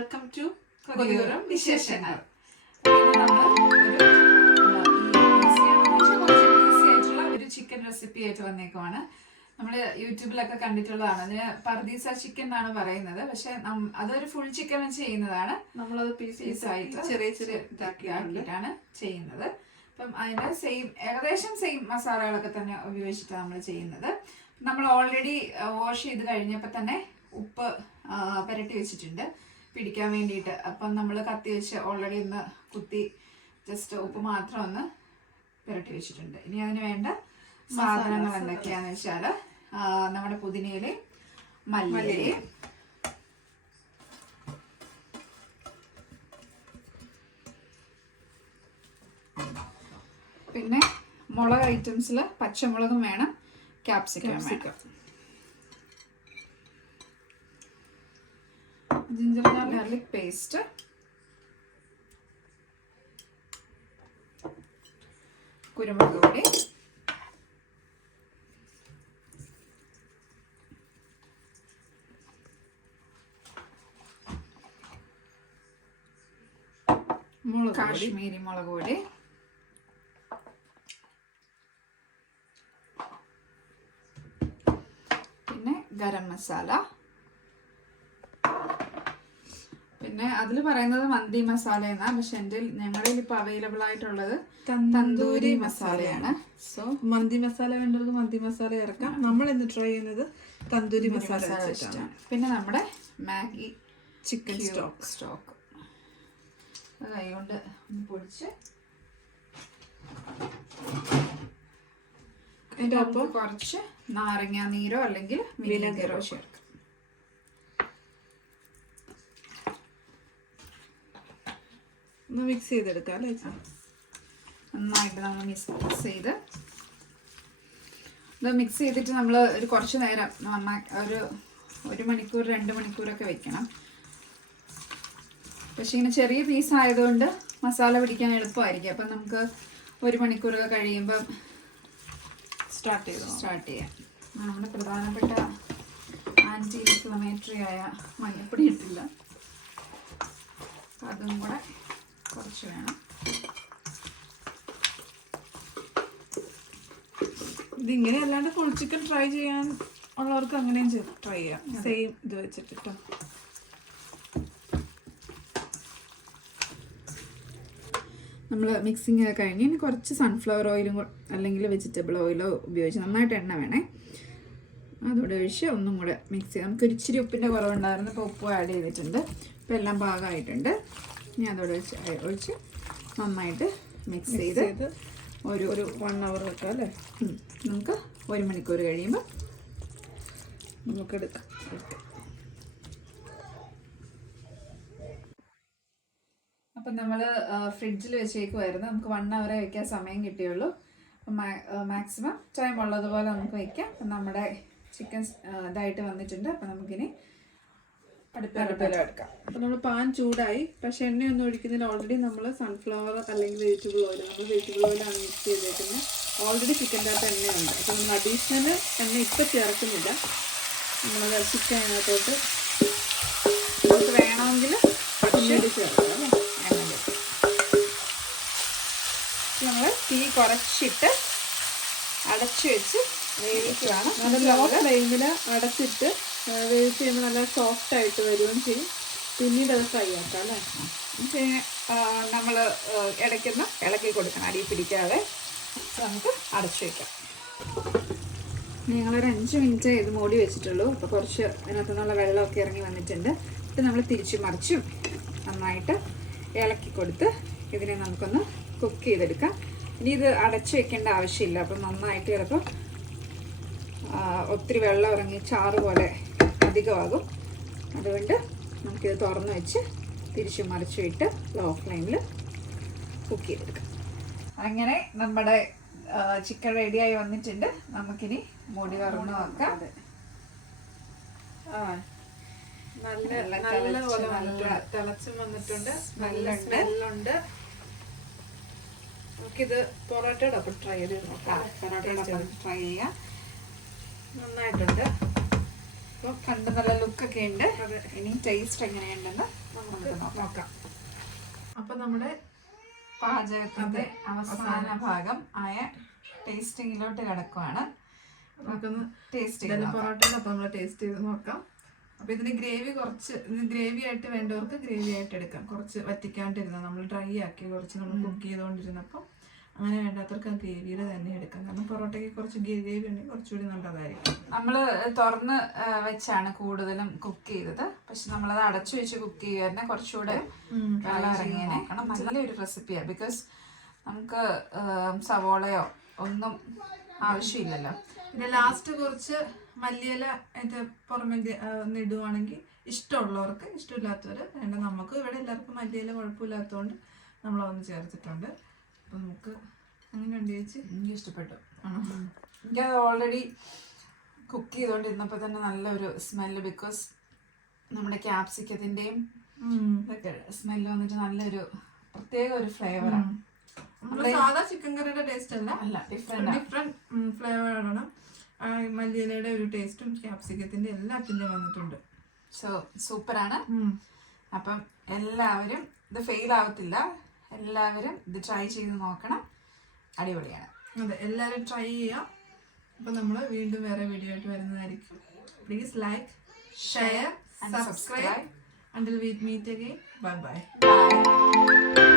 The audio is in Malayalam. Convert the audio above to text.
വെൽക്കം ടു കൊതിയൂറും വിശേഷങ്ങൾ. ഒരു ചിക്കൻ റെസിപ്പി ആയിട്ട് വന്നേക്കുവാണ്. നമ്മൾ യൂട്യൂബിലൊക്കെ കണ്ടിട്ടുള്ളതാണ്. അതിന് പർദീസ ചിക്കൻ എന്നാണ് പറയുന്നത്. പക്ഷെ അതൊരു ഫുൾ ചിക്കൻ വെച്ച് ചെയ്യുന്നതാണ്. നമ്മളത് പീസായിട്ട് ചെറിയ ചെറിയ ഇതാക്കിയിട്ടാണ് ചെയ്യുന്നത്. അപ്പം അതിന്റെ ഏകദേശം സെയിം മസാലകളൊക്കെ തന്നെ ഉപയോഗിച്ചിട്ടാണ് നമ്മൾ ചെയ്യുന്നത്. നമ്മൾ ഓൾറെഡി വാഷ് ചെയ്ത് കഴിഞ്ഞപ്പോൾ തന്നെ ഉപ്പ് പുരട്ടി വെച്ചിട്ടുണ്ട് പിടിക്കാൻ വേണ്ടിയിട്ട്. അപ്പം നമ്മൾ കത്തി വെച്ച് ഓൾറെഡി ഒന്ന് കുത്തി ജസ്റ്റ് ഉപ്പ് മാത്രം ഒന്ന് പുരട്ടി വെച്ചിട്ടുണ്ട്. ഇനി അതിന് വേണ്ട സാധനങ്ങൾ എന്തൊക്കെയാന്ന് വെച്ചാൽ നമ്മുടെ പുതിനയിലയും മല്ലിയിലയും, പിന്നെ മുളക് ഐറ്റംസിൽ പച്ചമുളകും വേണം, ക്യാപ്സിക്കം വേണം, ജിഞ്ചർ ഗാർലിക് പേസ്റ്റ്, കുരുമുളക് പൊടി, കാശ്മീരി മുളക് പൊടി, പിന്നെ ഗരം മസാല, പിന്നെ അതിൽ പറയുന്നത് മന്തി മസാല എന്നാ. പക്ഷെ ഞങ്ങളുടെ ഇപ്പൊ അവൈലബിൾ ആയിട്ടുള്ളത് തന്തൂരി മസാലയാണ്. സോ മന്തി മസാല വേണ്ടവർക്ക് മന്തി മസാല ഇറക്കാം. നമ്മൾ ഇന്ന് ട്രൈ ചെയ്യുന്നത് തന്തൂരി മസാല വെച്ചിട്ടാണ്. പിന്നെ നമ്മുടെ മാഗി ചിക്കൻ സ്റ്റോക്ക് കൈകൊണ്ട് പൊടിച്ച് അതിൻ്റെ ഒപ്പം കുറച്ച് നാരങ്ങ നീരോ അല്ലെങ്കിൽ വിനെഗറോ ചേർക്കാം. ഒന്ന് മിക്സ് ചെയ്തെടുക്കാം അല്ലേ? നന്നായിട്ട് നമ്മൾ മിക്സ് ചെയ്ത് ഇത് മിക്സ് ചെയ്തിട്ട് നമ്മൾ ഒരു കുറച്ച് നേരം ഒരു മണിക്കൂർ 2 മണിക്കൂറൊക്കെ വെക്കണം. പക്ഷെ ഇങ്ങനെ ചെറിയ പീസ് ആയതുകൊണ്ട് മസാല പിടിക്കാൻ എളുപ്പമായിരിക്കും. അപ്പം നമുക്ക് 1 മണിക്കൂറൊക്കെ കഴിയുമ്പം സ്റ്റാർട്ട് ചെയ്യാം. നമ്മുടെ പ്രധാനപ്പെട്ട ആൻറ്റി ഇൻഫ്ലമേറ്ററി ആയ മഞ്ഞപ്പൊടി ഇട്ടില്ല, അതും കൂടെ കുറച്ച് വേണം. ഇതിങ്ങനെ അല്ലാണ്ട് ഫുൾ ചിക്കൻ ട്രൈ ചെയ്യാൻ ഉള്ളവർക്ക് അങ്ങനെയും ട്രൈ ചെയ്യാം. സെയിം ഇത് വെച്ചിട്ട് നമ്മൾ മിക്സിങ് ഒക്കെ കഴിഞ്ഞ് ഇനി കുറച്ച് സൺഫ്ലവർ ഓയിലും അല്ലെങ്കിൽ വെജിറ്റബിൾ ഓയിലോ ഉപയോഗിച്ച് നന്നായിട്ട് എണ്ണ വേണേ. അതോടെ ഒഴിച്ച് ഒന്നും കൂടെ മിക്സ് ചെയ്യാം. നമുക്ക് ഇച്ചിരി ഉപ്പിൻ്റെ കുറവുണ്ടായിരുന്നു, ഇപ്പോൾ ഉപ്പ് ആഡ് ചെയ്തിട്ടുണ്ട്. ഇപ്പോൾ എല്ലാം പാകമായിട്ടുണ്ട്. ഇനി അതോടെ ഒഴിച്ച് നന്നായിട്ട് മിക്സ് ചെയ്ത് ഒരു 1 hour വെക്കാം അല്ലേ? നമുക്ക് 1 മണിക്കൂർ കഴിയുമ്പോൾ നമുക്കെടുക്കാം. അപ്പം നമ്മൾ ഫ്രിഡ്ജിൽ വെച്ചേക്കുമായിരുന്നു. നമുക്ക് 1 hour വെക്കാൻ സമയം കിട്ടിയുള്ളൂ. അപ്പം മാക്സിമം ടൈം ഉള്ളതുപോലെ നമുക്ക് വയ്ക്കാം. അപ്പം നമ്മുടെ ചിക്കൻ ഇതായിട്ട് വന്നിട്ടുണ്ട്. അപ്പം നമുക്കിനി അടുപ്പിലെടുക്കാം. അപ്പം നമ്മൾ പാൻ ചൂടായി. പക്ഷെ എണ്ണയൊന്നും ഒഴിക്കുന്നതിന് ഓൾറെഡി നമ്മൾ സൺഫ്ലവർ അല്ലെങ്കിൽ വെജിറ്റബിൾ ഓയിൽ, നമ്മൾ വെജിറ്റബിൾ ഓയിലാണ് മിക്സ് ചെയ്തേക്കുന്നത്. ഓൾറെഡി ചിക്കൻ്റെ അകത്ത് എണ്ണയുണ്ട്. അപ്പം നമ്മൾ അഡീഷണൽ എണ്ണ ഇപ്പം ചേർക്കുന്നില്ല. നമ്മൾ ചിക്കൻ അതിനകത്തോട്ട് നമുക്ക് വേണമെങ്കിൽ പിന്നീട് ചേർക്കാം. നമ്മൾ തീ കുറച്ചിട്ട് അടച്ചു വെച്ച് വേവിക്കുകയാണ്. നല്ല ലോ ഫ്ലെയിമിൽ അടച്ചിട്ട് വേവിച്ച് ചെയ്യുമ്പോൾ നല്ല സോഫ്റ്റ് ആയിട്ട് വരികയും ചെയ്യും. പിന്നീട് അത് ഫ്രൈ ആക്കാം അല്ലേ? നമ്മൾ ഇളക്കി കൊടുക്കണം, അടി പിടിക്കാതെ. നമുക്ക് അടച്ചു വയ്ക്കാം. ഞങ്ങളൊരു 5 മിനിറ്റ് ഇത് മൂടി വെച്ചിട്ടുള്ളൂ. അപ്പോൾ കുറച്ച് അതിനകത്തു നിന്നുള്ള വെള്ളമൊക്കെ ഇറങ്ങി വന്നിട്ടുണ്ട്. ഇത് നമ്മൾ തിരിച്ചു മറിച്ചും നന്നായിട്ട് ഇളക്കി കൊടുത്ത് ഇതിനെ നമുക്കൊന്ന് കുക്ക് ചെയ്തെടുക്കാം. ഇനി ഇത് അടച്ചു വെക്കേണ്ട ആവശ്യമില്ല. അപ്പം നന്നായിട്ട് ചിലപ്പോൾ ഒത്തിരി വെള്ളം ഇറങ്ങി ചാറ് പോലെ അധികമാകും. അതുകൊണ്ട് നമുക്കിത് തുറന്ന് വെച്ച് തിരിച്ചു മറിച്ചു ഇട്ട് ലോ ഫ്ലെയിമിൽ കുക്ക് ചെയ്തെടുക്കാം. അങ്ങനെ നമ്മുടെ ചിക്കൻ റെഡിയായി വന്നിട്ടുണ്ട്. നമുക്കിനി മൂടി തുറന്ന് നോക്കാം. നല്ല തിളച്ചും വന്നിട്ടുണ്ട്. നല്ല സ്മെല്ലുണ്ട്. നമുക്കിത് പൊറോട്ടയുടെ ഒപ്പം ട്രൈ ചെയ്ത് നോക്കാം. പൊറോട്ടയുടെ ഒപ്പം ട്രൈ ചെയ്യാം. നന്നായിട്ടുണ്ട്. അപ്പോൾ കണ്ട് നല്ല ലുക്കൊക്കെ ഉണ്ട്. ഇനി ടേസ്റ്റ് എങ്ങനെയുണ്ടെന്ന് നമുക്ക് നോക്കാം. അപ്പൊ നമ്മുടെ പാചകത്തിന്റെ അവസാന ഭാഗം ആയ ടേസ്റ്റിങ്ങിലോട്ട് കിടക്കുവാണ്. നമുക്കൊന്ന് ടേസ്റ്റ് പൊറോട്ടയിൽ അപ്പം നമ്മൾ ടേസ്റ്റ് ചെയ്ത് നോക്കാം. അപ്പൊ ഇതിന് ഗ്രേവി ആയിട്ട് വേണ്ടവർക്ക് ഗ്രേവി ആയിട്ട് എടുക്കാം. കുറച്ച് വറ്റിക്കാണ്ടിരുന്ന നമ്മൾ ഡ്രൈ ആക്കി കുറച്ച് നമ്മൾ കുക്ക് ചെയ്തുകൊണ്ടിരുന്നപ്പം അങ്ങനെ വേണ്ടാത്തവർക്ക് ആ ഗ്രേവിയുടെ തന്നെ എടുക്കാം. കാരണം പൊറോട്ടയ്ക്ക് കുറച്ച് ഗ്രേവി ഉണ്ടെങ്കിൽ കുറച്ചുകൂടി നല്ലതായിരിക്കും. നമ്മള് തുറന്ന് വെച്ചാണ് കൂടുതലും കുക്ക് ചെയ്തത്. പക്ഷെ നമ്മളത് അടച്ചു വെച്ച് കുക്ക് ചെയ്യുക കുറച്ചുകൂടെ വെള്ളം ഇറങ്ങിയതിനെ. കാരണം നല്ലൊരു റെസിപ്പിയാണ്. ബിക്കോസ് നമുക്ക് സവോളയോ ഒന്നും ആവശ്യമില്ലല്ലോ. പിന്നെ ലാസ്റ്റ് കുറച്ച് മല്ലിയില ഇത് പുറമെ ഇടുവാണെങ്കിൽ ഇഷ്ടമുള്ളവർക്ക്, ഇഷ്ടമില്ലാത്തവർ വേണ്ട. നമുക്ക് ഇവിടെ എല്ലാവർക്കും മല്ലിയില കുഴപ്പമില്ലാത്തതുകൊണ്ട് നമ്മളതൊന്ന് ചേർത്തിട്ടുണ്ട്. അപ്പൊ നമുക്ക് അങ്ങനെയുണ്ട് ചേച്ചി. എനിക്ക് ഇഷ്ടപ്പെട്ടു. എനിക്കത് ഓൾറെഡി കുക്ക് ചെയ്തുകൊണ്ടിരുന്നപ്പോൾ തന്നെ നല്ലൊരു സ്മെല്ല്. ബിക്കോസ് നമ്മുടെ ക്യാപ്സിക്കത്തിൻ്റെയും ഇതൊക്കെ സ്മെല്ല് വന്നിട്ട് നല്ലൊരു പ്രത്യേക ഒരു ഫ്ലേവറാണ്. സാധാ ചിക്കൻ കറിയുടെ ടേസ്റ്റ് അല്ല, ഡിഫറെന്റ് ഫ്ലേവറാണ്. മല്ലിയിലയുടെ ഒരു ടേസ്റ്റും ക്യാപ്സിക്കത്തിന്റെ എല്ലാത്തിന്റെ വന്നിട്ടുണ്ട്. സോ സൂപ്പറാണ്. അപ്പം എല്ലാവരും ഇത് ഫെയിൽ ആവത്തില്ല. എല്ലാവരും ഇത് ട്രൈ ചെയ്ത് നോക്കണം. അടിപൊളിയാണ്. അതെ, എല്ലാവരും ട്രൈ ചെയ്യാം. അപ്പൊ നമ്മൾ വീണ്ടും വേറെ വീഡിയോ ആയിട്ട് വരുന്നതായിരിക്കും. Please like, share, subscribe. Until we meet again, bye bye.